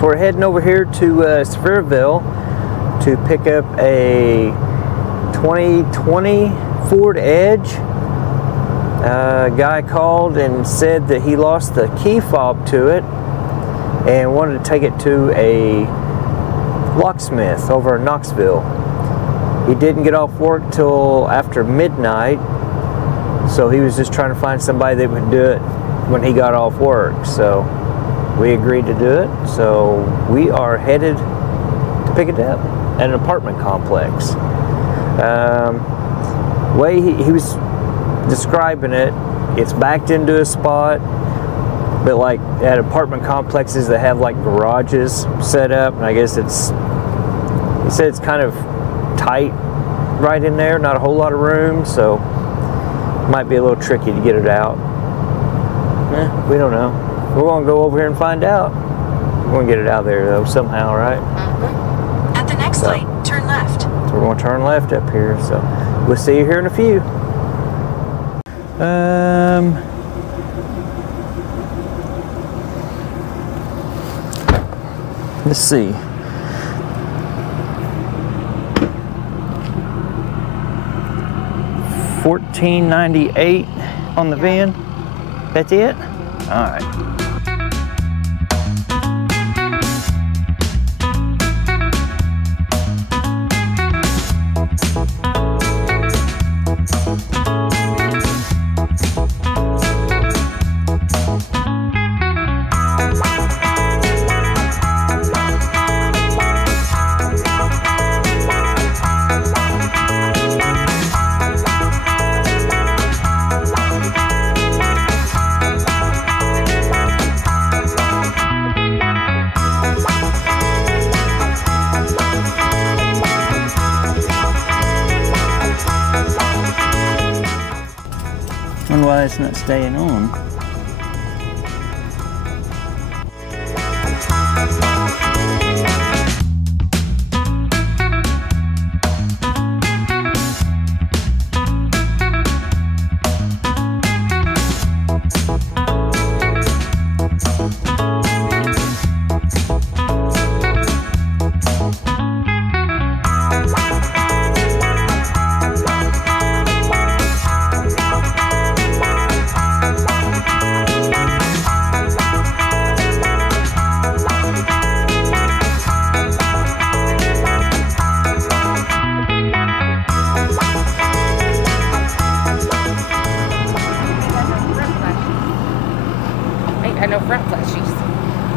So we're heading over here to Sevierville to pick up a 2020 Ford Edge. A guy called and said that he lost the key fob to it and wanted to take it to a locksmith over in Knoxville. He didn't get off work till after midnight, so he was just trying to find somebody that would do it when he got off work. So we agreed to do it. So we are headed to pick it up at an apartment complex. Way he was describing it, it's backed into a spot, but like at apartment complexes that have like garages set up, and I guess he said it's kind of tight right in there, not a whole lot of room, so it might be a little tricky to get it out. We don't know. We're gonna go over here and find out. We're gonna get it out there though somehow, right? At the next light, turn left. So we're gonna turn left up here, so we'll see you here in a few. Let's see. $14.98 on the VIN. That's it? All right. I wonder why it's not staying on.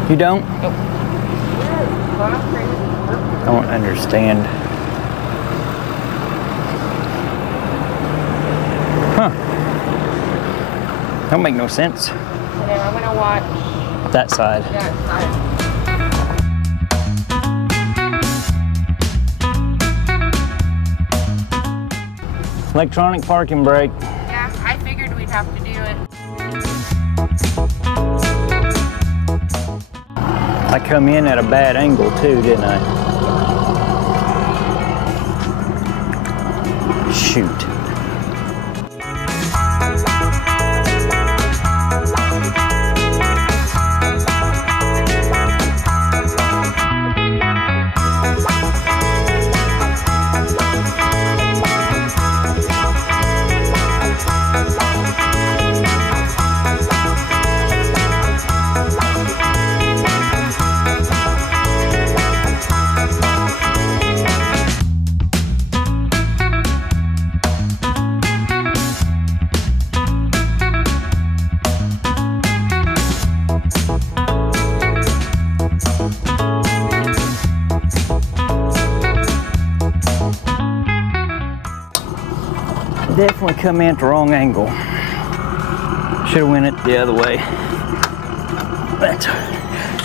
You don't? Nope. I don't understand. Huh. Don't make no sense. And then I'm gonna watch that side. that side. Electronic parking brake. Yeah, I figured we'd have to do it. I come in at a bad angle too, didn't I? Shoot. Definitely come in at the wrong angle. Should have went it the other way. But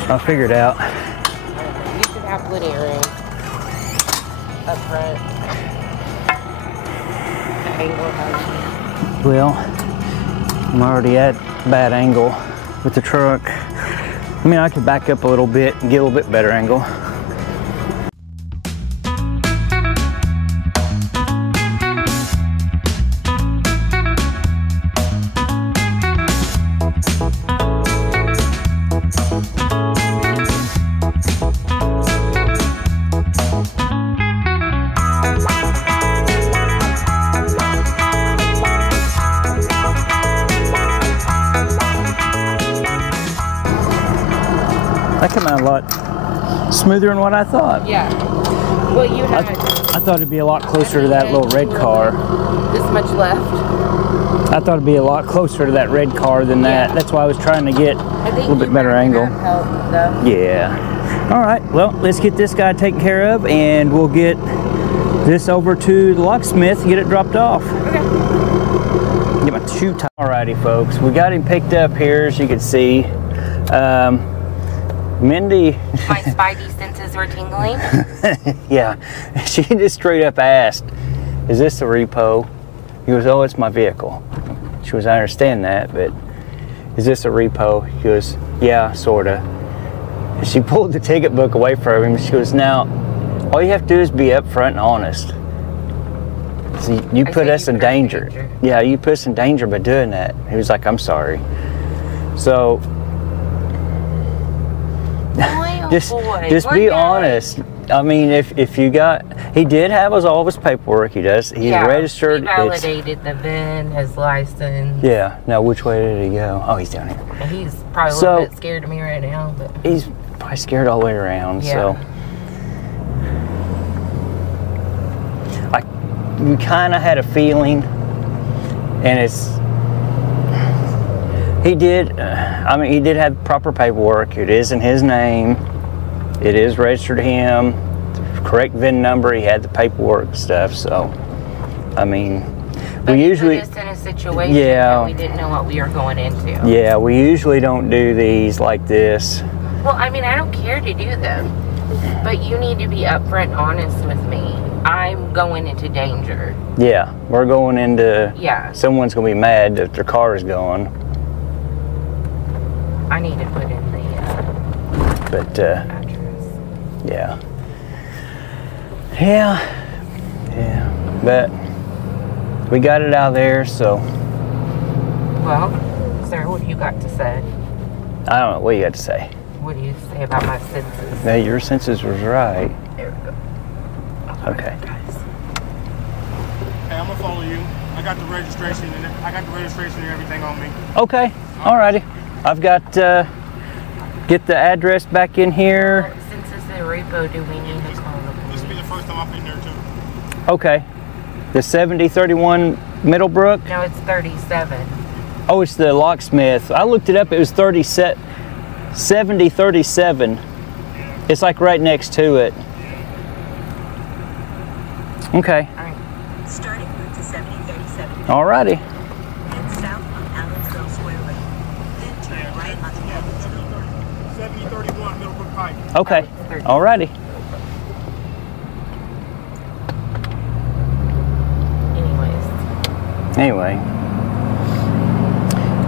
I'll figure it out. You should have plenty of room up front. The angle has. Well, I'm already at a bad angle with the truck. I mean, I could back up a little bit and get a little bit better angle. came out a lot smoother than what I thought. Yeah. Well, you had... I thought it'd be a lot closer to that little red car. This much left. I thought it'd be a lot closer to that red car than that. That's why I was trying to get a little bit better angle. Help, though. Yeah. All right, well, let's get this guy taken care of, and we'll get this over to the locksmith and get it dropped off. Okay. Get my shoe tie. Alrighty, folks, we got him picked up here, as you can see. Mindy. My spidey senses were tingling. Yeah, she just straight up asked, "Is this a repo?" He goes, "Oh, it's my vehicle." She goes, "I understand that, but is this a repo?" He goes, "Yeah, sorta." And she pulled the ticket book away from him. She goes, "Now, all you have to do is be upfront and honest. So you put us in danger. Yeah, you put us in danger by doing that." He was like, "I'm sorry." So just be honest. I mean, if you got, he did have all of his paperwork. He does. He's registered. He validated the VIN, his license. Yeah. Now, which way did he go? Oh, he's down here. He's probably a little bit scared of me right now, but he's probably scared all the way around. Yeah. So we kind of had a feeling, and he did. I mean, he did have proper paperwork. It is in his name. It is registered to him. Correct VIN number. He had the paperwork stuff. So, I mean, but we usually put us in a situation that we didn't know what we were going into. Yeah, we usually don't do these like this. Well, I mean, I don't care to do them, but you need to be upfront and honest with me. I'm going into danger. Yeah, we're going into. Yeah. Someone's gonna be mad that their car is gone. I need to put in the But address. Yeah. But we got it out of there, so. Well, sir, what do you got to say? I don't know. What you got to say? What do you say about my senses? No, your senses was right. There we go. Okay. Guys. Hey, I'm gonna follow you. I got the registration and everything on me. Okay. Alrighty. I've got get the address back in here. Well, since it's a repo, do we need to call the police? This will be the first time I've been there too. Okay. The 7031 Middlebrook. No, it's 37. Oh, it's the locksmith. I looked it up. It was 7037. It's like right next to it. Okay. All right. Starting route to 7037. Alrighty. Head south on Allensville Square Road. Then turn right onto Allensville Road. 7031 Middlebrook Pike. Okay. Alrighty. Anyway.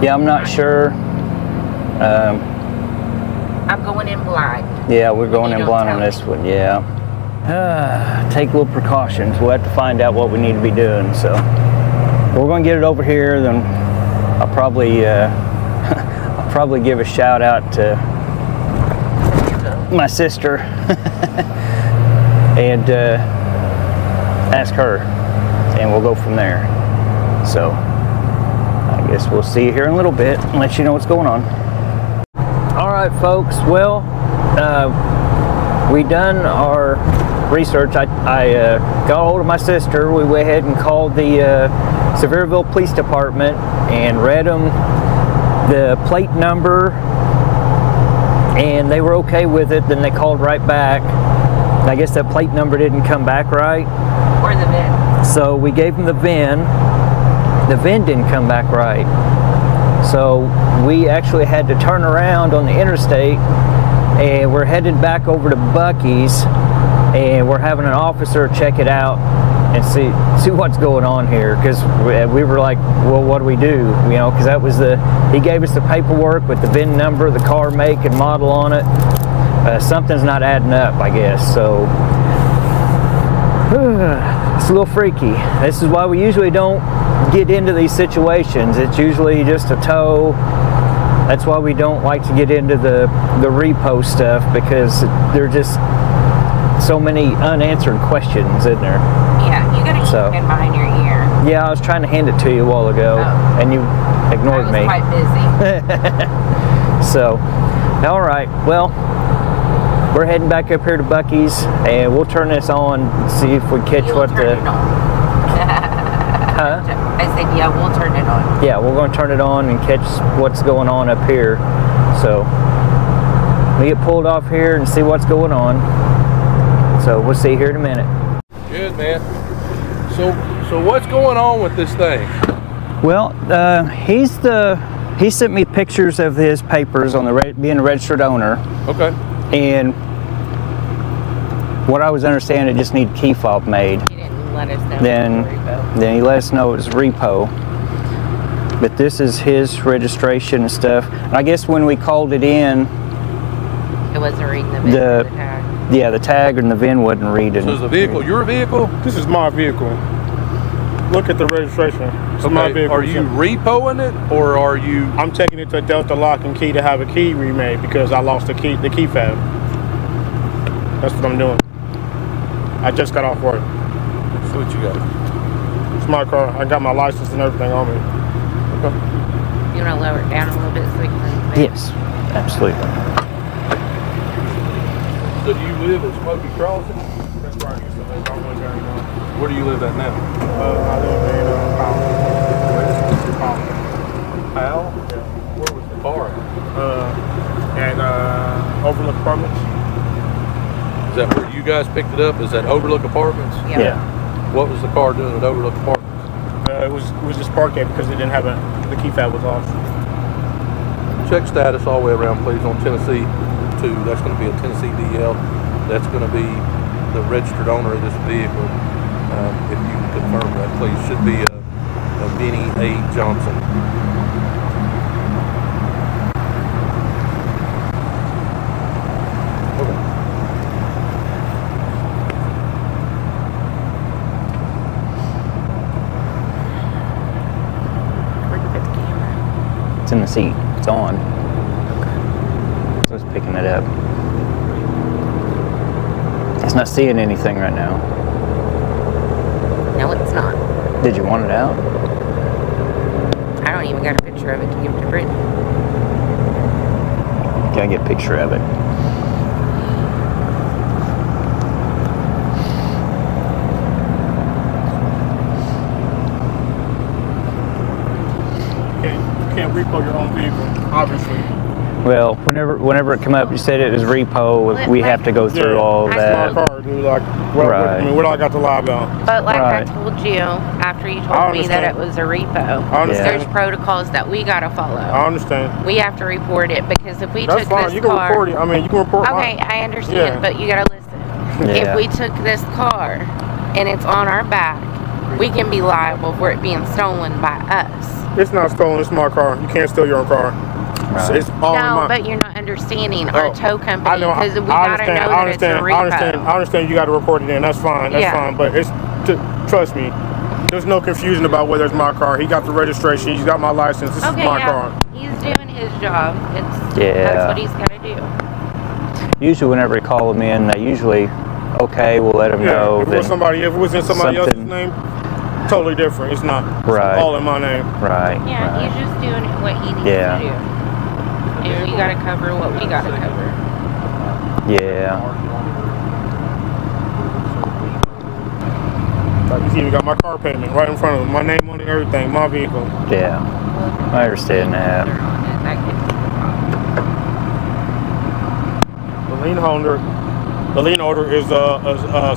Yeah, I'm not sure. I'm going in blind. Yeah, we're going in blind on this one. Yeah. Take little precautions. We'll have to find out what we need to be doing. So we're going to get it over here. Then I'll probably give a shout out to my sister and ask her, and we'll go from there. So I guess we'll see you here in a little bit and let you know what's going on. All right, folks. Well, we done our research. I got a hold of my sister. We went ahead and called the Sevierville Police Department and read them the plate number, and they were okay with it. Then they called right back. I guess that plate number didn't come back right. Or the VIN. So we gave them the VIN. The VIN didn't come back right. So we actually had to turn around on the interstate, and we're headed back over to Buc-ee's, and we're having an officer check it out and see what's going on here, because we were like, well, what do we do? You know, because that was he gave us the paperwork with the VIN number, the car make and model on it. Something's not adding up, I guess. So it's a little freaky. This is why we usually don't get into these situations. It's usually just a tow. That's why we don't like to get into the repo stuff, because there are just so many unanswered questions in there. Yeah, you gotta keep it behind your ear. Yeah, I was trying to hand it to you a while ago, and you ignored me. I was quite busy. So, all right. Well, we're heading back up here to Bucky's, and we'll turn this on, see if we catch You'll what turn the. it on. Huh? I said, yeah, we'll turn it on. Yeah, we're going to turn it on and catch what's going on up here. So we get pulled off here and see what's going on. So we'll see here in a minute. Good, man. So what's going on with this thing? Well, he sent me pictures of his papers on the being a registered owner. Okay. And what I was understanding, it just needed key fob made. He didn't let us know. Then he let us know it was Repo. But this is his registration and stuff. And I guess when we called it in, It wasn't reading the VIN or the tag. Yeah, the tag and the VIN wasn't reading. So is the vehicle your vehicle? This is my vehicle. Look at the registration. It's my vehicle. Are you repoing it, or are you? I'm taking it to Delta Lock and Key to have a key remade because I lost the key fob. That's what I'm doing. I just got off work. So what you got? It's my car. I got my license and everything on me. Okay. You want to lower it down a little bit so we can... Yes, absolutely. So do you live at Smoky Crossing? That's where I used to live. I don't live there anymore. Where do you live at now? I live in Powell. Powell? Yeah. Where was the car at? At Overlook Apartments. Is that where you guys picked it up? Is that Overlook Apartments? Yeah. What was the car doing at Overlook Apartments? It was just parked there because it didn't have the key fob was off. Check status all the way around, please, on Tennessee 2. That's going to be a Tennessee DL. That's going to be the registered owner of this vehicle. If you can confirm that, please. Should be a Benny A. Johnson. Okay. Where did you put the camera? It's in the seat. It's on. So it's picking it up. It's not seeing anything right now. No, it's not. Did you want it out? I don't even got a picture of it to give to Brittany. Gotta get a picture of it. You can't repo your own vehicle, obviously. Well, whenever it come up, you said it was Repo. We have to go through all I that. My car, dude. Like, what do I got to lie about? But like Right. I told you, after you I told me that understand. it was a repo, I understand. there's protocols that we gotta follow. I understand. We have to report it because if we That's took fine. this You can car, report it. I mean, you can report okay, mine. I understand, Yeah. but you gotta listen. Yeah. If we took this car and it's on our back, we can be liable for it being stolen by us. It's not stolen. It's my car. You can't steal your own car. Right. It's all in No, my. but you're not understanding our tow company I know. because we I gotta understand. know that it's a repo. I understand. You got to report it in. That's fine. That's Yeah. fine. But trust me. There's no confusion about whether it's my car. He got the registration. He's got my license. This Okay, is my yeah, car. he's doing his job. That's Yeah. what he's gotta do. Usually, whenever they call them in, they usually, okay, we'll let them know. If it was then- if it was in somebody else's something- name, totally different. It's not. Right. It's all in my name. Right. Yeah, right. he's just doing what he needs Yeah. to do. And we gotta cover what we gotta cover. Yeah. Like, he's even got my car payment right in front of him. My name on it, everything. My vehicle. Yeah. I understand that. The lien holder is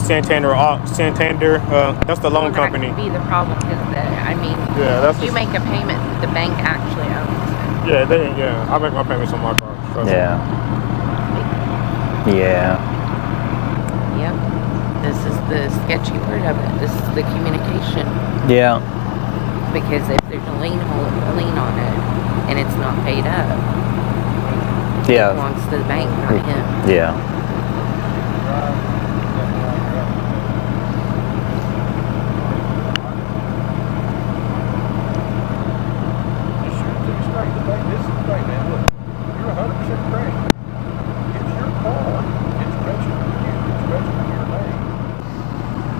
Santander. Santander. That's the loan company. That could be the problem because I mean, Yeah, that's you just- make a payment, the bank actually owns it. Yeah, I make my payments on my car. Trust me. Yeah. Yeah. Yep. This is the sketchy part of it. This is the communication. Yeah. Because if there's a lien on it and it's not paid up, it Yeah. belongs to the bank, not him. Yeah.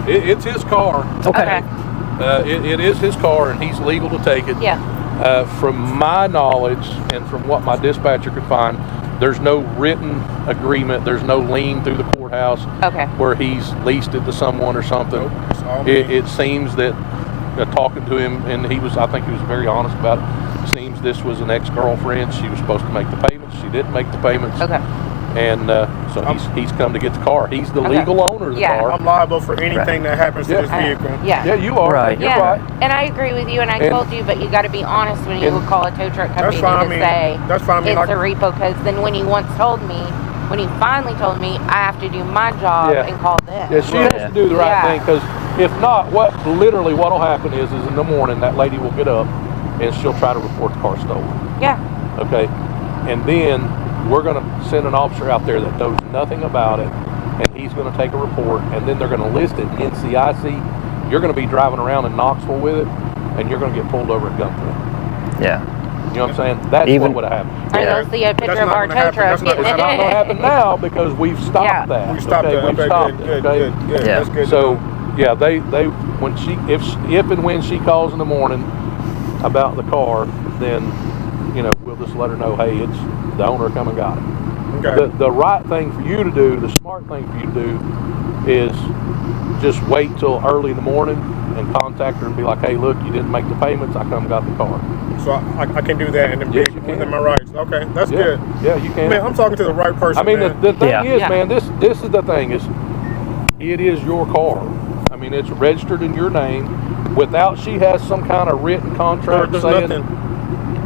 It's his car. Okay. It is his car, and he's legal to take it. Yeah. From my knowledge and from what my dispatcher could find, there's no written agreement. There's no lien through the courthouse Okay. where he's leased it to someone or something. Nope, it's all me. It seems that talking to him, and I think he was very honest about it. Seems this was an ex-girlfriend. She was supposed to make the payments. She didn't make the payments. Okay. And so he's come to get the car. He's the Okay. legal owner of the Yeah. car. I'm liable for anything that happens to this vehicle. Yeah. Yeah, you are. Right. You're Yeah, right. and I agree with you, and I told you, but you got to be honest when you And- call a tow truck company fine, to I mean, say that's fine, I mean, it's like- a repo, because then when he finally told me, I have to do my job Yeah. and call them. Yeah, she has to do the right Yeah. thing, because if not, what'll happen is in the morning that lady will get up and she'll try to report the car stolen. Yeah. Okay, and then we're going to send an officer out there that knows nothing about it, and he's going to take a report, and then they're going to list it in NCIC. You're going to be driving around in Knoxville with it, and you're going to get pulled over at gunpoint. Yeah. You know what I'm saying? That's Even- what would have happened. Or Yeah. they'll see a picture That's of not our gonna tow happen. truck That's not getting It's not going to happen now because we've stopped Yeah. that. We stopped okay? it. We've Okay, stopped good, it. good, Okay? good, good. Yeah. That's good. So, yeah, they when if and when she calls in the morning about the car, then we'll just let her know, hey, it's the owner come and got it. Okay. The right thing for you to do, the smart thing for you to do, is just wait till early in the morning and contact her and be like, hey, look, you didn't make the payments. I come and got the car. So I can do that and then Yes, be you can. within my rights. Okay, that's Yeah, good. yeah, you can. Man, I'm talking to the right person. I mean, man. the thing Yeah. is, Yeah. man, this is the thing is, it is your car. I mean, it's registered in your name. Without she has some kind of written contract There's saying, nothing.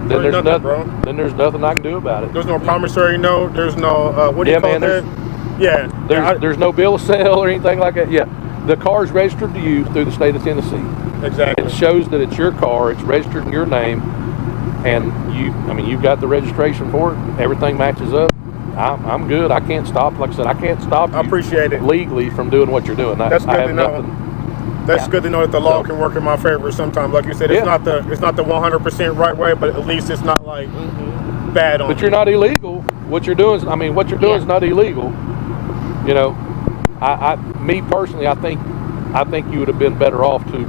then there's nothing, nothing, bro. then there's nothing I can do about it. There's no promissory note. There's no what do Yeah, you call man, that? Yeah. There's no bill of sale or anything like that. Yeah, the car is registered to you through the state of Tennessee. Exactly. It shows that it's your car. It's registered in your name, and you've got the registration for it. Everything matches up. I'm good. I can't stop. Like I said, I can't stop I you appreciate it. legally from doing what you're doing. That's good I have to know. nothing. That's good to know that the law So- can work in my favor sometimes. Like you said, it's Yeah. not the 100% right way, but at least it's not like bad on. But you're not illegal. What you're doing is, is not illegal. Me personally, I think you would have been better off to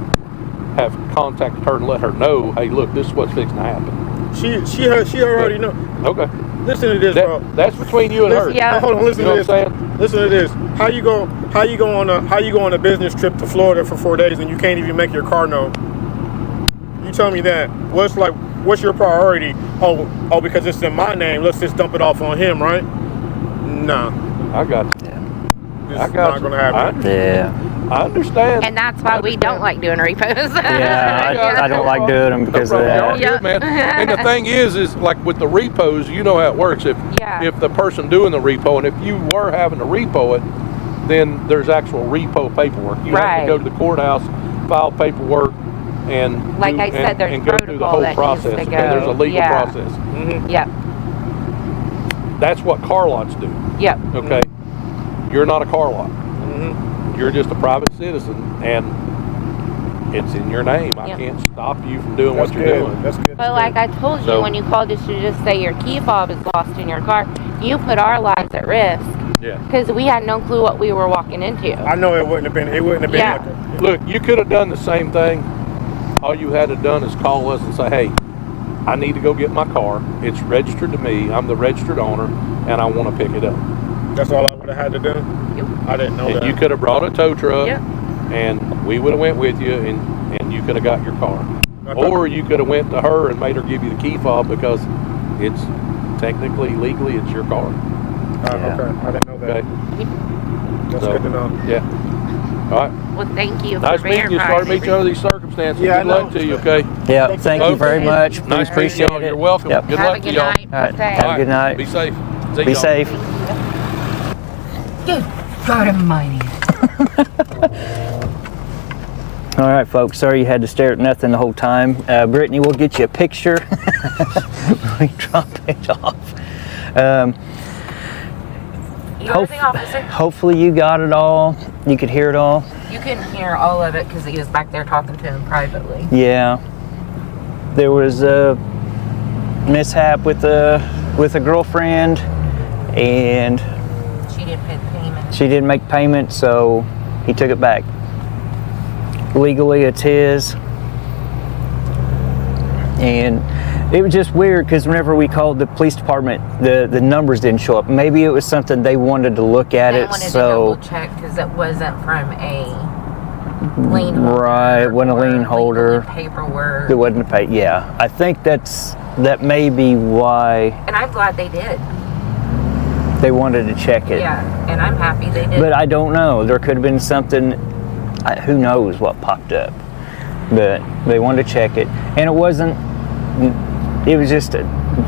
have contacted her and let her know, hey, look, this is what's fixing to happen. She already know. Okay. Listen to this, bro. That's between you and her. Yeah. Hold on, listen You know to this. what I'm saying? Listen to this. How you go on a business trip to Florida for 4 days and you can't even make your car know? You tell me that. What's your priority? Oh, because it's in my name, let's just dump it off on him, right? Nah. I got you. It's I got not you. gonna happen. Yeah. I understand. And that's why we don't like doing repos. Yeah, I don't like doing them because of You're that. good, man. And the thing is like with the repos, you know how it works. If the person doing the repo, and if you were having to repo it, then there's actual repo paperwork. You have to go to the courthouse, file paperwork, and Like I said, there's and go through the protocol whole that process. needs to Okay, go. there's a legal Yeah. process. Yep. That's what car lots do. Yep. Okay, you're not a car lot. You're just a private citizen, and it's in your name. I Yep. can't stop you from doing That's what you're good. doing. That's good. But like I told you, So- when you called us to just say your key fob is lost in your car, you put our lives at risk Yeah. because we had no clue what we were walking into. I know it wouldn't have been. It wouldn't have been Yeah. like a, Look, you could have done the same thing. All you had to done is call us and say, hey, I need to go get my car. It's registered to me. I'm the registered owner, and I want to pick it up. That's all I would have had to do. Yep. I didn't know And that. you could have brought a tow truck, Yep. and we would have went with you, and you could have got your car. Okay. Or you could have went to her and made her give you the key fob because it's technically, legally, it's your car. Okay, I didn't know that. Okay? That's So- good to know. Yeah. All right. Well, thank you Nice for meeting you. Sorry to verifying meet you under these circumstances. Yeah, I Good luck know. to you, okay? Yeah, thank you very much. Nice Please meeting appreciate y'all. it. You're welcome. Yep. Good Have luck a to good y'all. night. All right. Stay. Have a good night. Be safe. See Be y'all. safe. Good God Almighty. All right, folks. Sorry you had to stare at nothing the whole time. Brittany, we'll get you a picture when we drop it off. You heard the officer? Hopefully you got it all. You could hear it all. You couldn't hear all of it because he was back there talking to him privately. Yeah. There was a mishap with a girlfriend, and She didn't pay the payment. she didn't make payment, so he took it back. Legally, it's his. And it was just weird because whenever we called the police department, the numbers didn't show up. Maybe it was something they wanted to look at They it. wanted So to double check because it wasn't from a lien holder. right, wasn't a or lien holder. legal paperwork. It wasn't a pay. Yeah, I think that may be why And I'm glad they did. they wanted to check it. Yeah, and I'm happy they did. But I don't know. There could have been something. Who knows what popped up? But they wanted to check it, and it wasn't. It was just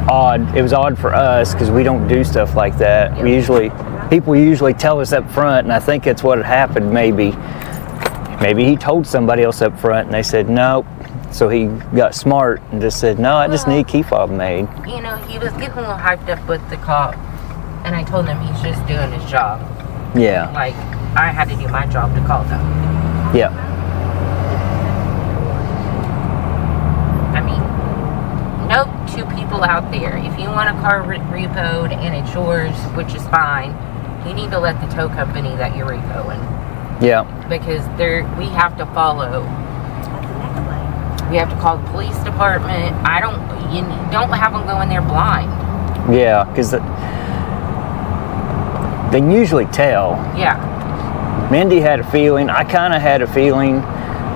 odd. It was odd for us because we don't do stuff like that. Yeah. We usually, people usually tell us up front, and I think that's what had happened. Maybe he told somebody else up front, and they said nope. So he got smart and just said, no, I just need a key fob made. You know, he was getting a little hyped up with the cop, and I told him he's just doing his job. Yeah. Like, I had to do my job to call them. Yeah. I mean, note to people out there, if you want a car repoed and it's yours, which is fine, you need to let the tow company that you're repoing. Yeah. Because we have to follow. We have to call the police department. You don't have them go in there blind. Yeah, because they can usually tell. Yeah. Mindy had a feeling. I kind of had a feeling.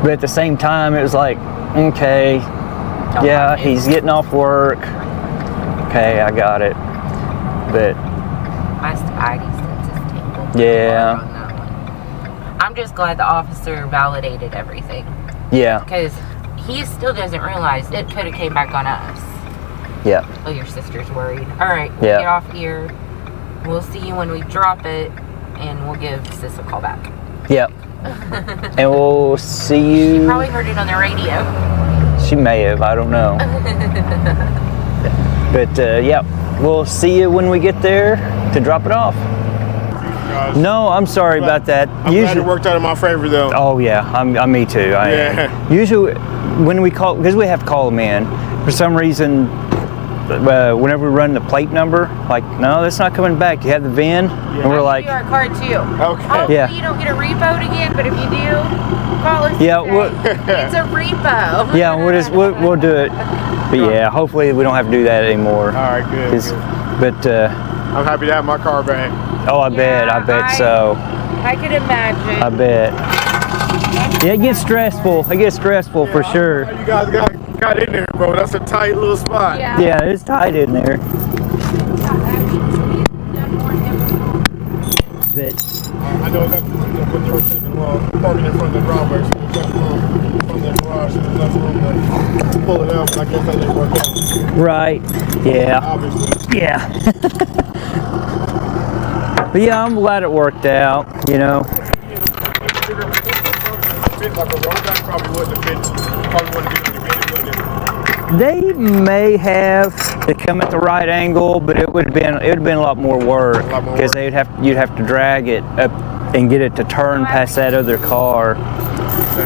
But at the same time, it was like, okay, yeah, he's getting off work. Okay, I got it. But My spidey senses tingled. Yeah. On that one. I'm just glad the officer validated everything. yeah, Because he still doesn't realize it could have came back on us. yeah, Oh, your sister's worried. All right, Yeah. get off here. We'll see you when we drop it, and we'll give Sis a call back. yeah. And we'll see You you. probably heard it on the radio. She may have. I don't know. But yeah, we'll see you when we get there to drop it off. Guys, No, I'm sorry about that. I'm glad it worked out in my favor, though. Oh yeah, me too. Yeah. Usually, when we call, because we have to call them in, for some reason, whenever we run the plate number, like, no, that's not coming back. You have the VIN, and we're like, Your card too. Okay. Hopefully Yeah. you don't get a repoed again, but if you do, call us. Yeah, and say, it's a repo. yeah, we'll do it. But yeah, hopefully we don't have to do that anymore. All right, good. 'Cause- But I'm happy to have my car back. oh, I bet so. I could imagine. I bet. Yeah, it gets stressful. It gets stressful for sure. You guys got in there, bro. That's a tight little spot. Yeah. Yeah, it's tight in there. But I know that's what they were thinking. Well, parking in front of the driveway, so there's less room from the garage, so there's less room to pull it out. But I guess that didn't work out. right, yeah, Obviously. yeah. But yeah, I'm glad it worked out. You know. Fit like a road back probably wouldn't have fit. Probably wouldn't have been the bid, wouldn't it? They may have to come at the right angle, but it would have been a lot more work A lot more because work. you'd have to drag it up and get it to turn past that other car.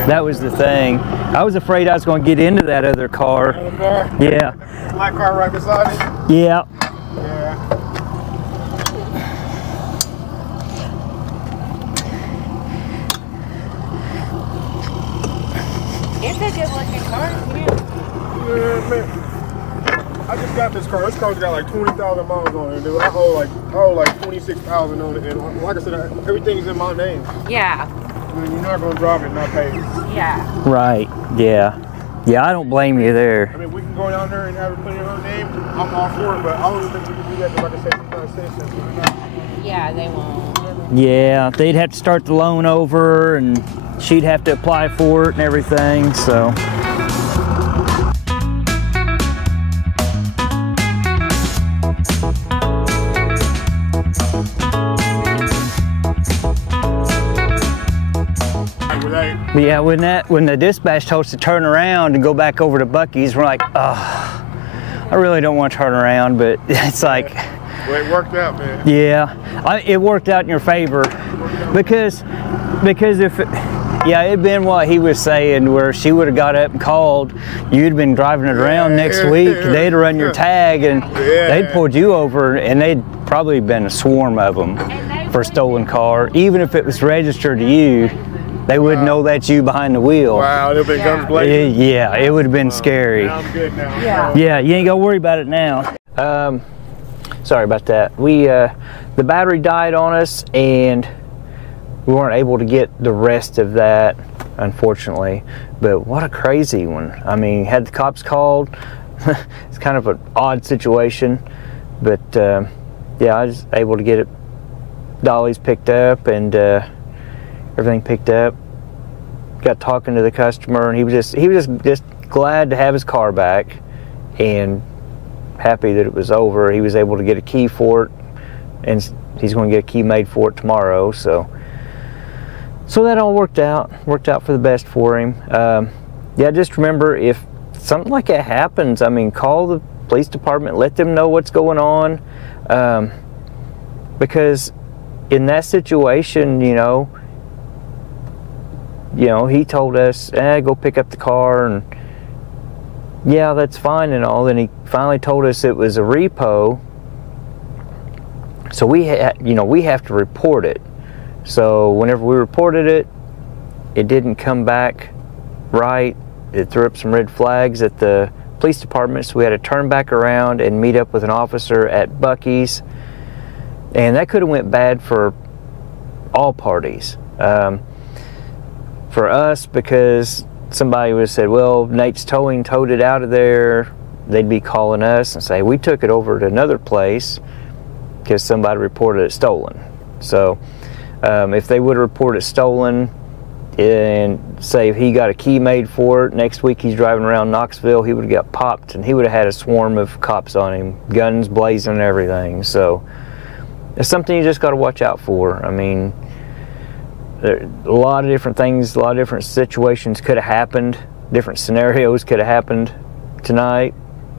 That was the thing. I was afraid I was going to get into that other car. Other car? Yeah, Black car right beside it? yeah. Yeah. It's a good looking car. Yeah, man. I just got this car. This car's got like 20,000 miles on it, dude. I owe like 26,000 on it, and like I said, everything's in my name. Yeah. I mean, you're not gonna drive it and not pay it. Yeah. Right. Yeah. Yeah. I don't blame you there. I mean, we can go down there and have it put in her name. I'm all for it, but I don't even think we can do that because, like I said, she's not a citizen. So we're not- Yeah, they won't. Yeah, they'd have to start the loan over, and she'd have to apply for it and everything. So. But yeah, when the dispatch told us to turn around and go back over to Buc-ee's, we're like, oh, I really don't want to turn around, but it's like, Well, it worked out, man. yeah, it worked out in your favor because if it'd been what he was saying, where she would have got up and called, you'd been driving it around next week, they'd run your tag and they'd pulled you over, and they'd probably been a swarm of them for a stolen car, even if it was registered to you. They wouldn't know that's you behind the wheel. Wow, it'd have been guns blazing. Yeah, it would have been scary. Now I'm good now. Yeah, you ain't gonna worry about it now. Sorry about that. The battery died on us, and we weren't able to get the rest of that, unfortunately. But what a crazy one. I mean, had the cops called, it's kind of an odd situation. But yeah, I was able to get it, dollies picked up, and everything picked up. Got talking to the customer, and he was just glad to have his car back, and happy that it was over. He was able to get a key for it, and he's going to get a key made for it tomorrow. So that all worked out for the best for him. Yeah, just remember, if something like that happens, I mean, call the police department, let them know what's going on, because in that situation, you know, he told us, go pick up the car, and yeah, that's fine and all. Then he finally told us it was a repo, so we have to report it. So whenever we reported it, it didn't come back right. It threw up some red flags at the police department, so we had to turn back around and meet up with an officer at Buc-ee's, and that could have went bad for all parties. For us, because somebody would have said, well, Nate's Towing towed it out of there, they'd be calling us and say, we took it over to another place because somebody reported it stolen. So if they would have reported it stolen, and say if he got a key made for it, next week he's driving around Knoxville, he would have got popped, and he would have had a swarm of cops on him, guns blazing and everything. So it's something you just got to watch out for. I mean, a lot of different things, a lot of different situations could have happened, different scenarios could have happened tonight,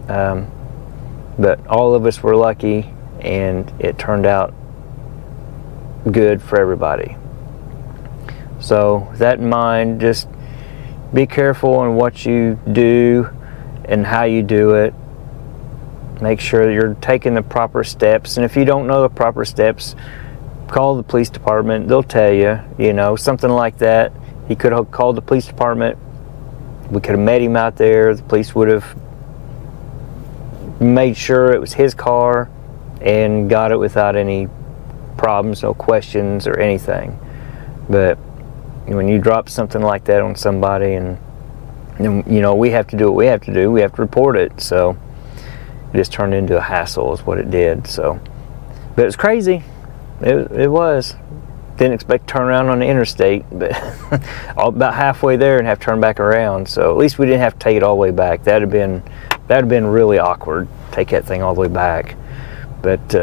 but all of us were lucky, and it turned out good for everybody. So with that in mind, just be careful on what you do and how you do it. Make sure that you're taking the proper steps, and if you don't know the proper steps, call the police department. They'll tell you, something like that. He could have called the police department. We could have met him out there. The police would have made sure it was his car and got it without any problems, no questions or anything. But when you drop something like that on somebody, and we have to do what we have to do. We have to report it. So it just turned into a hassle is what it did. So, but it was crazy. It was. Didn't expect to turn around on the interstate, but about halfway there and have to turn back around. So at least we didn't have to take it all the way back. That'd have been really awkward. Take that thing all the way back. But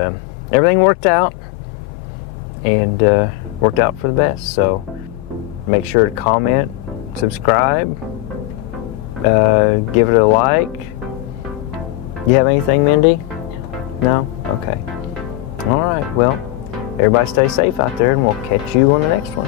everything worked out, and worked out for the best. So make sure to comment, subscribe, give it a like. You have anything, Mindy? No? Okay. All right. Well, everybody stay safe out there, and we'll catch you on the next one.